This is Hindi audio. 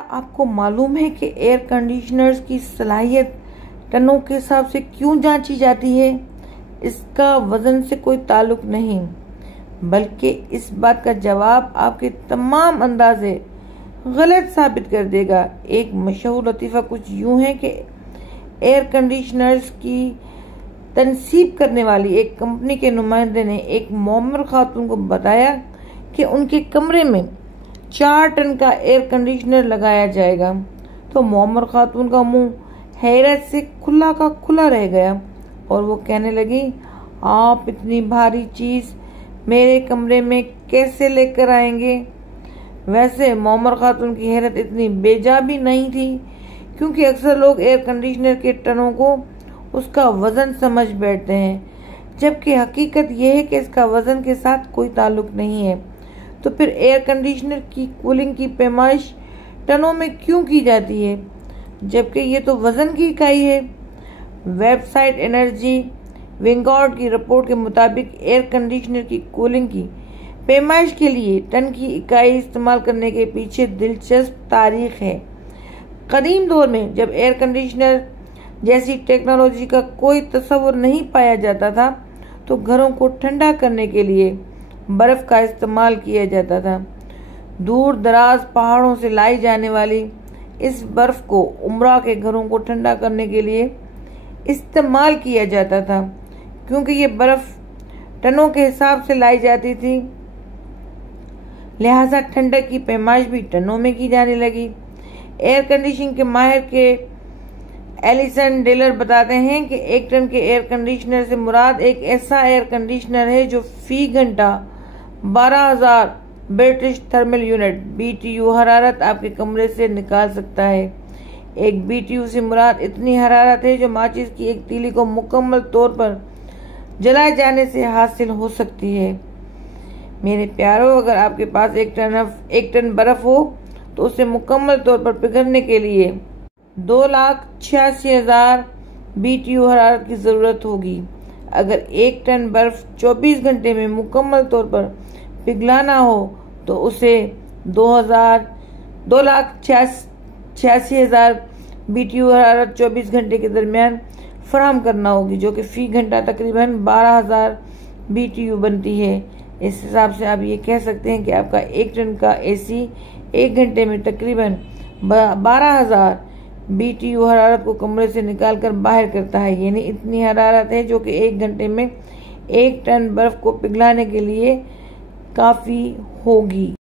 आपको मालूम है कि एयर कंडीशनर्स की सलाहियत टनों के हिसाब से क्यों जांची जाती है? इसका वजन से कोई ताल्लुक नहीं, बल्कि इस बात का जवाब आपके तमाम अंदाजे गलत साबित कर देगा। एक मशहूर लतीफ़ा कुछ यूं है कि एयर कंडीशनर्स की तनसीब करने वाली एक कंपनी के नुमाइंदे ने एक मोमर खातून को बताया कि उनके कमरे में 4 टन का एयर कंडीशनर लगाया जाएगा। तो मोमर खातून का मुंह हैरत से खुला का खुला रह गया और वो कहने लगी, आप इतनी भारी चीज मेरे कमरे में कैसे लेकर आएंगे? वैसे मोमर खातून की हैरत इतनी बेजा भी नहीं थी, क्योंकि अक्सर लोग एयर कंडीशनर के टनों को उसका वजन समझ बैठते हैं, जबकि हकीकत यह है कि इसका वजन के साथ कोई ताल्लुक नहीं है। तो फिर एयर कंडीशनर की कूलिंग की पैमाइश टनों में क्यों की जाती है, जबकि ये तो वजन की इकाई है? वेबसाइट एनर्जी विंगार्ड की रिपोर्ट के मुताबिक एयर कंडीशनर की कूलिंग की पैमाइश के लिए टन की इकाई इस्तेमाल करने के पीछे दिलचस्प तारीख है। कदीम दौर में जब एयर कंडीशनर जैसी टेक्नोलॉजी का कोई तस्वुर नहीं पाया जाता था, तो घरों को ठंडा करने के लिए बर्फ का इस्तेमाल किया जाता था। दूर दराज पहाड़ों से लाई जाने वाली इस बर्फ को उम्रा के घरों को ठंडा करने के लिए इस्तेमाल किया जाता था, क्योंकि ये बर्फ टनों के हिसाब से लाई जाती थी, लिहाजा ठंडक की पैमाइश भी टनों में की जाने लगी। एयर कंडीशनिंग के माहिर के एलिसन डेलर बताते हैं कि 1 टन के एयर कंडीशनर से मुराद एक ऐसा एयर कंडीशनर है जो फी घंटा 12,000 ब्रिटिश थर्मल यूनिट BTU हरारत आपके कमरे से निकाल सकता है। एक BTU से मुराद इतनी हरारत है जो माचिस की एक तीली को मुकम्मल तौर पर जलाए जाने से हासिल हो सकती है। मेरे प्यारों, अगर आपके पास 1 टन बर्फ हो तो उसे मुकम्मल तौर पर पिघलने के लिए 2,86,000 BTU हरारत की जरूरत होगी। अगर 1 टन बर्फ 24 घंटे में मुकम्मल तौर पर पिघलाना हो तो उसे 2,86,000 BTU हरारत 24 घंटे के दरमियान फराहम करना होगी, जो कि फी घंटा तकरीबन 12,000 BTU बनती है। इस हिसाब से आप ये कह सकते हैं कि आपका 1 टन का AC 1 घंटे में तकरीबन 12,000 BTU हरारत को कमरे से निकालकर बाहर करता है। यानी इतनी हरारत है जो कि 1 घंटे में 1 टन बर्फ को पिघलाने के लिए काफ़ी होगी।